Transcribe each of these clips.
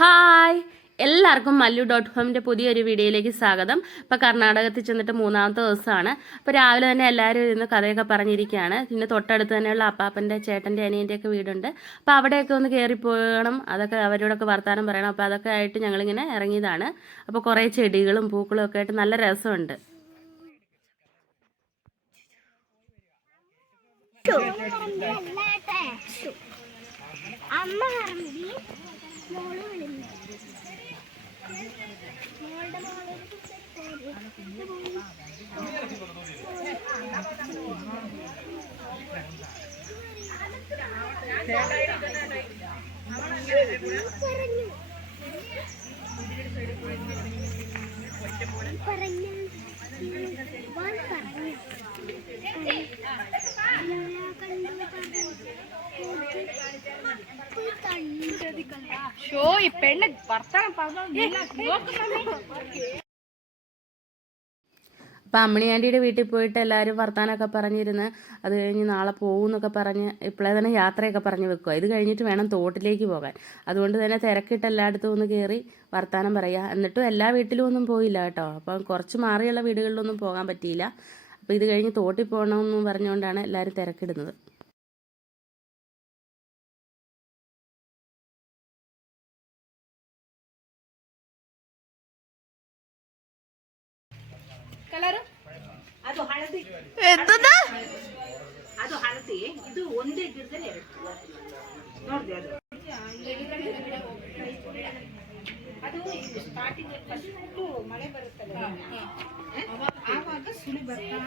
Hi, എല്ലാവർക്കും MALLU.comന്റെ പുതിയൊരു വീഡിയോയിലേക്ക് സ്വാഗതം. ഇപ്പോൾ കർണാടകത്തിൽ ചെന്നിട്ട് മൂന്നാമത്തെ ദിവസമാണ്. അപ്പോൾ രാവിലെ തന്നെ എല്ലാവരും ഇരുന്ന് കഥയൊക്കെ പറഞ്ഞിരിക്കുകയാണ്. പിന്നെ തൊട്ടടുത്ത് തന്നെയുള്ള അപ്പാപ്പൻ്റെ ചേട്ടൻ്റെ അനിയൻ്റെയൊക്കെ വീടുണ്ട്. അപ്പോൾ അവിടെയൊക്കെ ഒന്ന് കയറിപ്പോകണം, അതൊക്കെ അവരോടൊക്കെ വർത്താനം പറയണം. അപ്പോൾ അതൊക്കെ ആയിട്ട് ഞങ്ങളിങ്ങനെ ഇറങ്ങിയതാണ്. അപ്പോൾ കുറേ ചെടികളും പൂക്കളും ഒക്കെ ആയിട്ട് നല്ല രസമുണ്ട്. ഷോ ഈ പെണ്ണ് വർത്താനം പറഞ്ഞു. അപ്പം അമ്മിണിയാണ്ടിയുടെ വീട്ടിൽ പോയിട്ട് എല്ലാവരും വർത്താനമൊക്കെ പറഞ്ഞിരുന്ന് അത് കഴിഞ്ഞ് നാളെ പോകുമെന്നൊക്കെ പറഞ്ഞ് ഇപ്പോഴേ തന്നെ യാത്രയൊക്കെ പറഞ്ഞ് വെക്കുക. ഇത് കഴിഞ്ഞിട്ട് വേണം തോട്ടിലേക്ക് പോകാൻ. അതുകൊണ്ട് തന്നെ തിരക്കിട്ട് എല്ലായിടത്തും ഒന്ന് കയറി വർത്താനം പറയുക. എന്നിട്ടും എല്ലാ വീട്ടിലും ഒന്നും പോയില്ല കേട്ടോ. അപ്പം കുറച്ച് മാറിയുള്ള വീടുകളിലൊന്നും പോകാൻ പറ്റിയില്ല. അപ്പോൾ ഇത് കഴിഞ്ഞ് തോട്ടിൽ പോകണമെന്ന് പറഞ്ഞുകൊണ്ടാണ് എല്ലാവരും തിരക്കിടുന്നത്. ಅದು ಹಳದಿ ಅದು ಹಳದಿ ಇದು ಒಂದೇ ಗಿಡದಲ್ಲಿ ನೋಡಿದೆ ಅದು ಸ್ಟಾರ್ಟಿಂಗ್ ಫಸ್ಟ್ ಮಳೆ ಬರುತ್ತಲ್ಲ ಆವಾಗ ಸುಳಿ ಬರ್ತಾ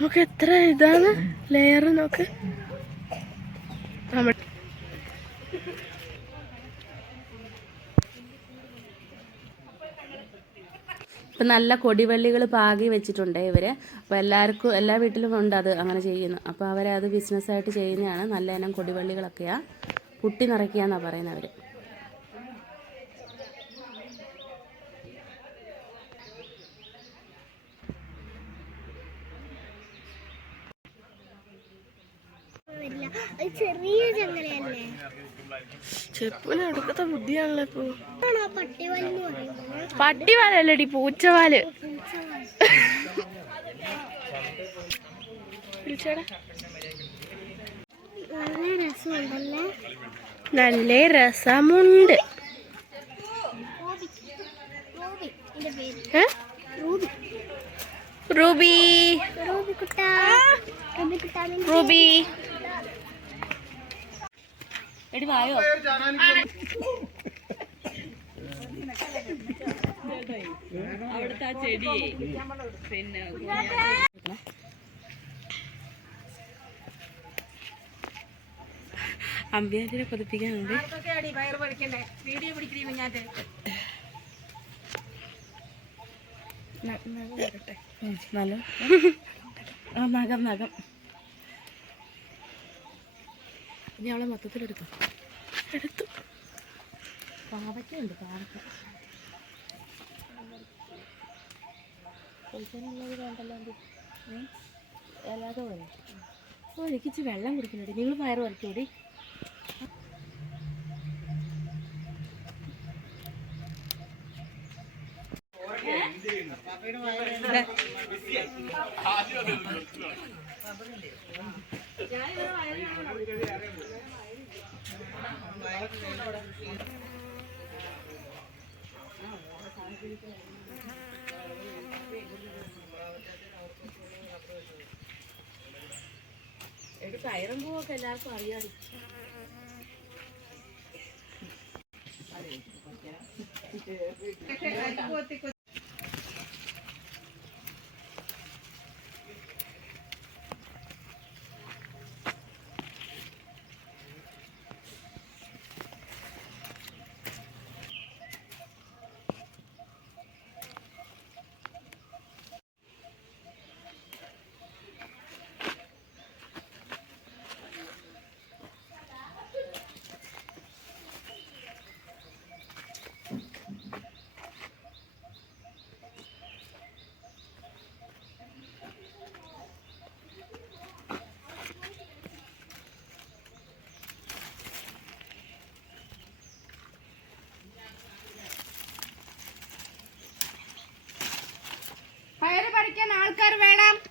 നോക്ക് എത്ര ഇതാണ് ലെയർ. നോക്ക് ഇപ്പം നല്ല കൊടിവള്ളികൾ പാകി വെച്ചിട്ടുണ്ട് ഇവർ. അപ്പോൾ എല്ലാ വീട്ടിലും ഉണ്ട് അത് അങ്ങനെ ചെയ്യുന്നു. അപ്പോൾ അവരത് ബിസിനസ്സായിട്ട് ചെയ്യുന്നതാണ്. നല്ല ഇനം കൊടിവള്ളികളൊക്കെയാണ്, പുട്ടി നിറയ്ക്കുക എന്നാണ് പറയുന്നത് അവർ. ചെപ്പിന് എടുക്കത്തെ ബുദ്ധിയാണല്ലോ ഇപ്പൊ. പട്ടിവാലല്ലടി, പൂച്ചവാല്. നല്ല രസമുണ്ട്. റൂബി റൂബി എടി വായോ. അവിടുത്തെ ആ ചെടി പിന്നെ അമ്പിയാറ്റിനെ കൊതിപ്പിക്കാനുണ്ട്. നല്ല നഖം നഖം ഇനി അവളെ മൊത്തത്തിലെടുത്തു പാവയ്ക്കുണ്ട്. പാവയ്ക്ക കഴിക്കാനുള്ളത് വേണ്ടല്ലോ. അല്ലാതെ പോയോ? ഓ, എനിക്കിച്ച് വെള്ളം കുടിക്കുന്നുണ്ട്. നിങ്ങൾ വയറ് വരയ്ക്കൂടി. കയറും പൂവൊക്കെ എല്ലാവർക്കും അറിയാതെ.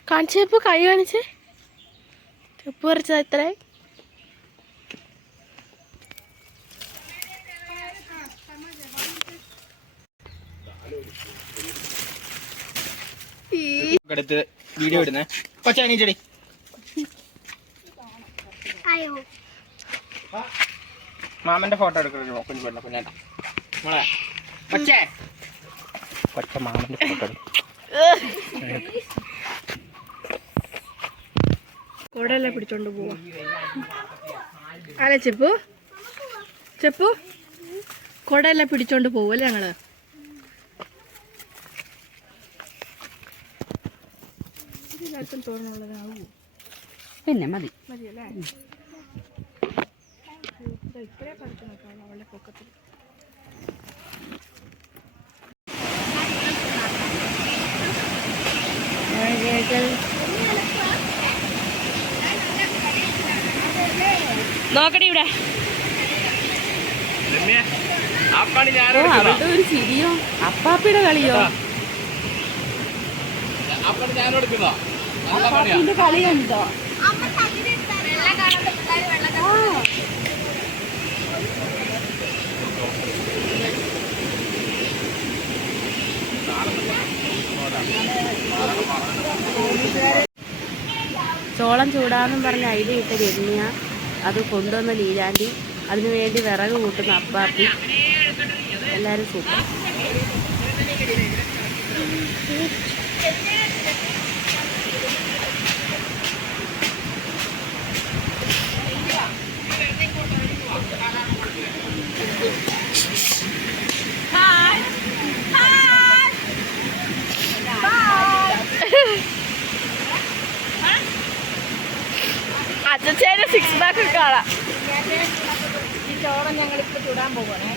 കാണിച്ചപ്പോ കൈ കാണിച്ചേ ചെപ്പ് പറിച്ചത് എത്ര വീഡിയോ ഇടുന്നേ കൊച്ചാനീച്ചടി മാമന്റെ ഫോട്ടോ എടുക്കണോ കുഞ്ഞു പെണ്ണ കുഞ്ഞേട്ടാ മോളെ കൊച്ചേ കൊച്ച മാമന്റെ ഫോട്ടോ കൊടയല്ലേ പിടിച്ചോണ്ട് പോവാ അല്ലെ ചെപ്പു ചെപ്പു കൊടയല്ലേ പിടിച്ചോണ്ട് പോവല്ലേ ഞങ്ങള് പിന്നെ മതി മതിയല്ലേ ഇത്രേ പഠിച്ചു നോക്കാം അവളുടെ പൊക്കത്തിൽ നോക്കടി ഇവിടെ അവളുടെ ഒരു ചിരിയോ അപ്പാപ്പിയുടെ കളിയോ അപ്പാപ്പിന്റെ കളി കണ്ടോ ചോളം ചൂടാന്നും പറഞ്ഞ ഐഡിയ ഇട്ട രമ്യ അത് കൊണ്ടുവന്ന ലീലാൻറ്റി അതിനു വേണ്ടി വിറക് കൂട്ടുന്ന അപ്പാപ്പി എല്ലാവരും സൂപ്പർ അച്ഛച്ചേനെ സിക്സ് പാക്ക് കാണാം ഈ ചോളം ഞങ്ങളിപ്പോ ചൂടാൻ പോവാണേ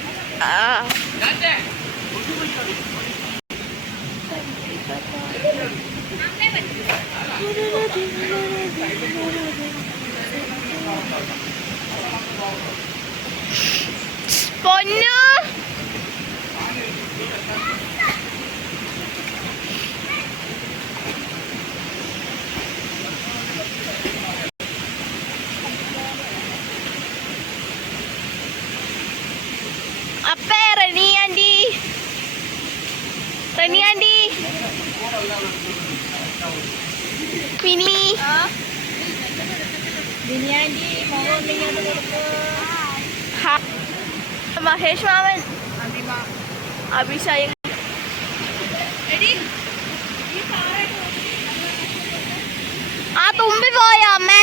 പൊന്നു അപ്പേ റെനി ആൻറ്റി മിനി മഹേഷ് മാമൻ അഭിഷേക് ആ തുമ്പി പോയോ അമ്മേ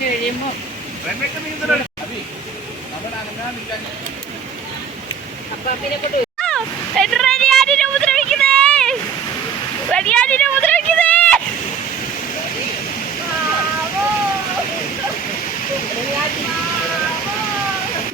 കഴിയുമ്പോ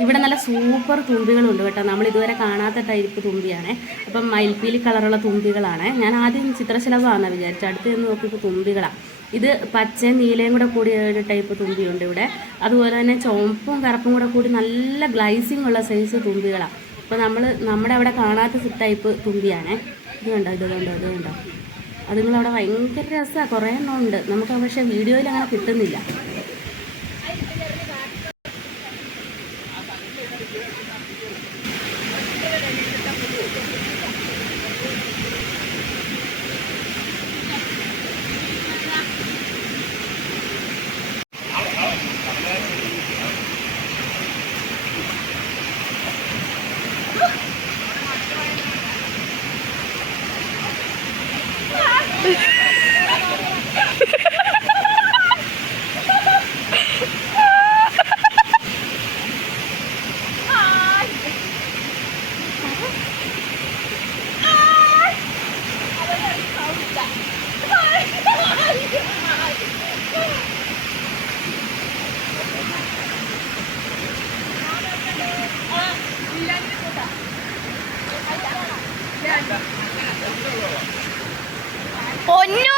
ഇവിടെ നല്ല സൂപ്പർ തുമ്പികളുണ്ട് കേട്ടോ. നമ്മൾ ഇതുവരെ കാണാത്ത ടൈപ്പ് തുമ്പിയാണ്. അപ്പം മയിൽപ്പീലി കളറുള്ള തുമ്പികളാണ്. ഞാൻ ആദ്യം ചിത്രശലഭമാണെന്ന് വിചാരിച്ചു, അടുത്ത് നിന്ന് നോക്കിയപ്പോൾ തുമ്പികളാണ്. ഇത് പച്ചയും നീലയും കൂടെ കൂടിയ ഒരു ടൈപ്പ് തുമ്പിയുണ്ട് ഇവിടെ. അതുപോലെ തന്നെ ചുവപ്പും കറുപ്പും കൂടെ കൂടി നല്ല ഗ്ലൈസിങ് ഉള്ള സൈസ് തുമ്പികളാണ്. അപ്പോൾ നമ്മുടെ അവിടെ കാണാത്ത ടൈപ്പ് തുമ്പിയാണ്. ഇത് കണ്ടോ, ഇത് കണ്ടോ. അതുങ്ങളവിടെ ഭയങ്കര രസമാണ്, കുറേ എണ്ണം ഉണ്ട്. നമുക്ക് പക്ഷേ വീഡിയോയിൽ അങ്ങനെ കിട്ടുന്നില്ല. പൊന്നു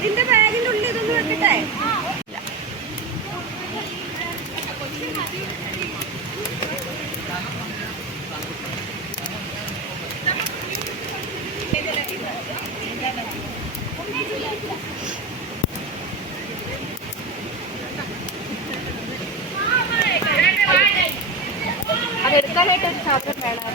നിന്റെ ബാഗിന്റെ ഉള്ളിൽ ഇതൊന്ന് വെക്കട്ടെ. അതെടുക്കാനായിട്ട് ഒരു സാധനം വേണം.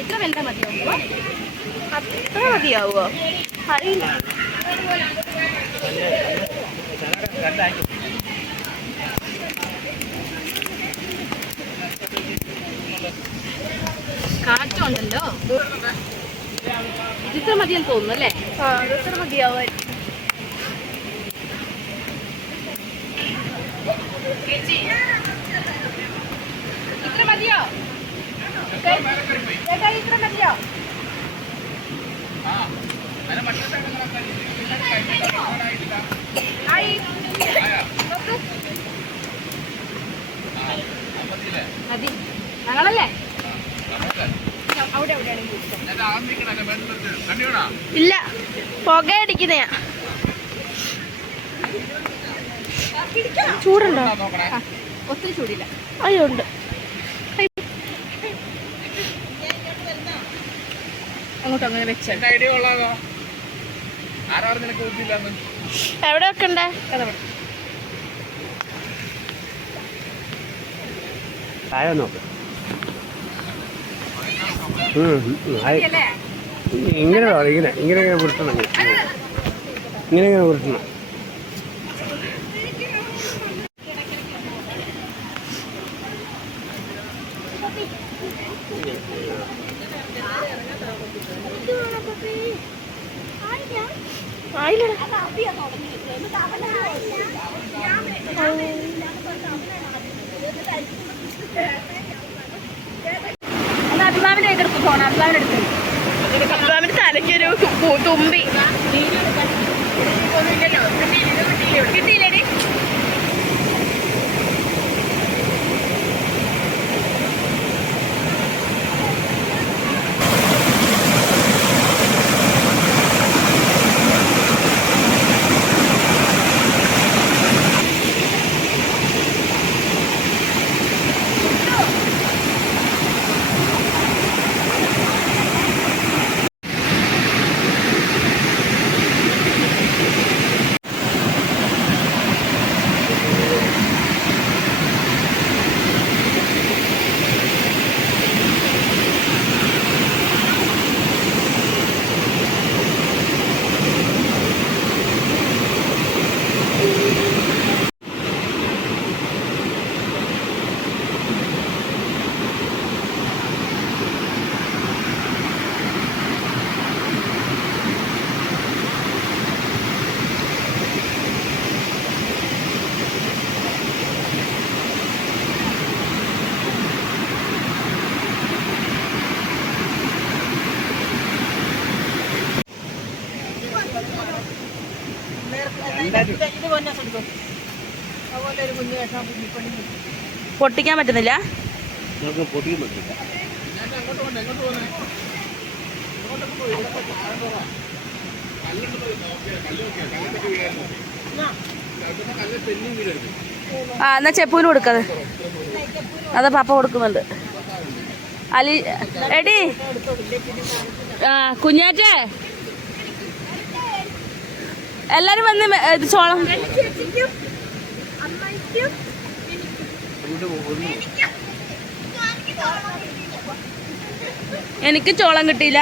ഇത്ര വെന്താ മതിയാവുമോ? അത്ര മതിയാവുമോ അറിയില്ല. കാറ്റുണ്ടല്ലോ. ഇതിത്ര മതിയെന്ന് തോന്നുന്നു അല്ലേ? ആ ഇതിത്ര മതിയാവുമായിരിക്കും. ഇത്ര മതിയോ ചേട്ടാ? ഇത്ര മതിയോ? മതി. ഞങ്ങളല്ലേ അവിടെ ഇല്ല, പുകയടിക്കുന്നയാ. ചൂടുണ്ടോ? ഒത്തിരി ചൂടില്ല. അയ്യോ ഉണ്ട്. അങ്ങോട്ട് അങ്ങനെ വെച്ച എവിടെ വെക്കണ്ടേ? ഇങ്ങനെ ഇങ്ങനെ ഇങ്ങനെ പുരട്ടണം, ഇങ്ങനെ പുരട്ടണം. അബ്ദുള്ളാമിന്റെ തലയ്ക്കൊരു തുമ്പി കിട്ടിയില്ലേ? പൊട്ടിക്കാൻ പറ്റുന്നില്ല. ആ എന്നാ ചെപ്പൂന് കൊടുക്കത്, അതാ പാപ്പ കൊടുക്കുന്നുണ്ട്. അലി എടി ആ കുഞ്ഞാറ്റേ എല്ലാരും വന്ന് ഇത് ചോളം. എനിക്ക് ചോളം കിട്ടിയില്ല.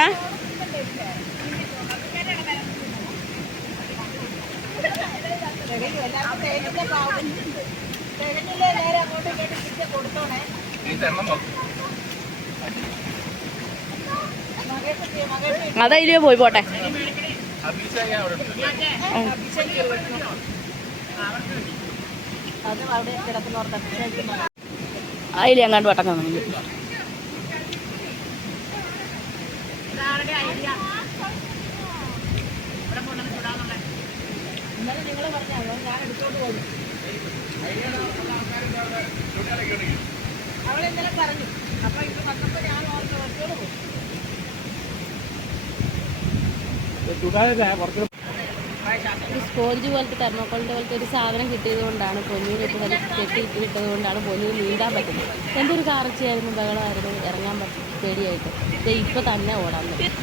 അതതിലേ പോയി പോട്ടെ. അതിൽ അങ്ങാണ്ട് വട്ടം കാണുന്നു. അവളെന്നലെ പറഞ്ഞു. അപ്പൊ ഇത് വന്നപ്പോ ഞാൻ ഓർത്ത് പോകും. സ്പോഞ്ച് പോലത്തെ തെർമോക്കോളിൻ്റെ പോലത്തെ ഒരു സാധനം കിട്ടിയത് കൊണ്ടാണ് പൊന്നൂരിട്ട് കെട്ടിയിട്ട് വിട്ടത് കൊണ്ടാണ് പൊന്നൂർ നീന്താൻ പറ്റുന്നത്. എന്തൊരു കാർച്ചയായിരുന്നു, ബഹളമായിരുന്നു, ഇറങ്ങാൻ പേടിയായിട്ട്. ഇപ്പൊ തന്നെ ഓടാൻ പറ്റും.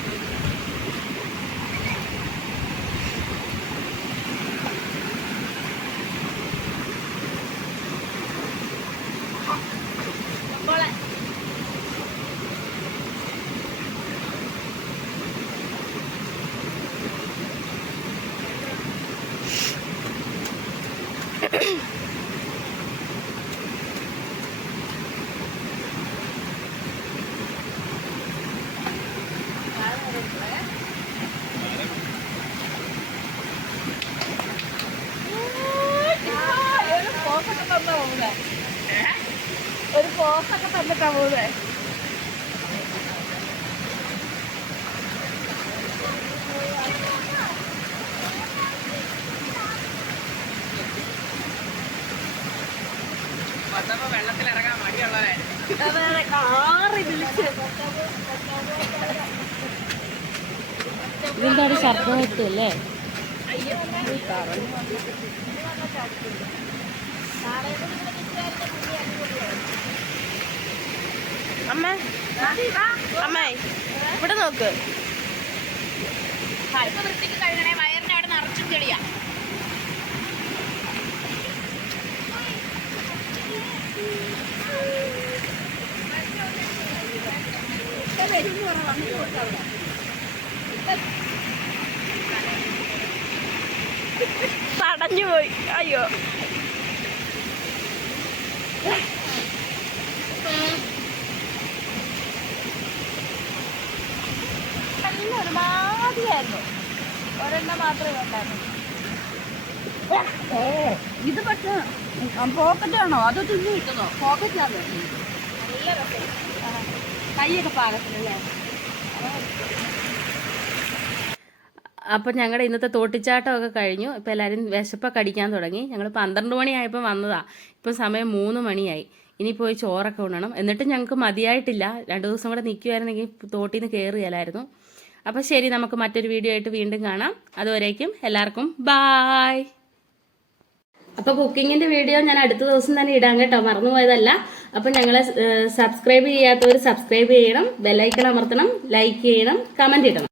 ഒരു പോസ്റ്റൊക്കെ തന്നിട്ടാ പോകുന്നേ. വെള്ളത്തിലിറങ്ങാൻ മടിയുള്ളവരെ ഇതെന്താണ് ശബ്ദം കിട്ടുമല്ലേ? അമ്മ അമ്മേ ഇവിടെ നോക്ക്. വൃത്തിക്ക് കഴുകണേ, വയറിന്റെ അവിടെ നിറച്ചും ചെളിയാ. തടഞ്ഞു പോയി. അയ്യോ നല്ല ഒരുമാതിരിയായിരുന്നു. ഒരെണ്ണം മാത്രമേ ഉണ്ടായിരുന്നു. ഇത് പക്ഷേ പോക്കറ്റാണോ അതോ തിന്നു കിട്ടുന്നോ? പോക്കറ്റാണ്. നല്ല രസം. കൈയൊക്കെ പാകത്തിനല്ലേ. അപ്പം ഞങ്ങളുടെ ഇന്നത്തെ തോട്ടിച്ചാട്ടമൊക്കെ കഴിഞ്ഞു. ഇപ്പം എല്ലാവരും വിശപ്പൊക്കെ അടിക്കാൻ തുടങ്ങി. ഞങ്ങൾ 12 മണിയായപ്പോൾ വന്നതാണ്. ഇപ്പം സമയം 3 മണിയായി. ഇനി പോയി ചോറൊക്കെ ഉണ്ണണം. എന്നിട്ടും ഞങ്ങൾക്ക് മതിയായിട്ടില്ല. 2 ദിവസം കൂടെ നിൽക്കുമായിരുന്നെങ്കിൽ തോട്ടിൽ നിന്ന് കയറുകയില്ലായിരുന്നു. അപ്പം ശരി, നമുക്ക് മറ്റൊരു വീഡിയോ ആയിട്ട് വീണ്ടും കാണാം. അതുവരേക്കും എല്ലാവർക്കും ബായ്. അപ്പോൾ കുക്കിങ്ങിൻ്റെ വീഡിയോ ഞാൻ അടുത്ത ദിവസം തന്നെ ഇടാം കേട്ടോ, മറന്നുപോയതല്ല. അപ്പം ഞങ്ങളെ സബ്സ്ക്രൈബ് ചെയ്യാത്തവർ സബ്സ്ക്രൈബ് ചെയ്യണം, ബെല്ലൈക്കൺ അമർത്തണം, ലൈക്ക് ചെയ്യണം, കമൻറ്റ് ഇടണം.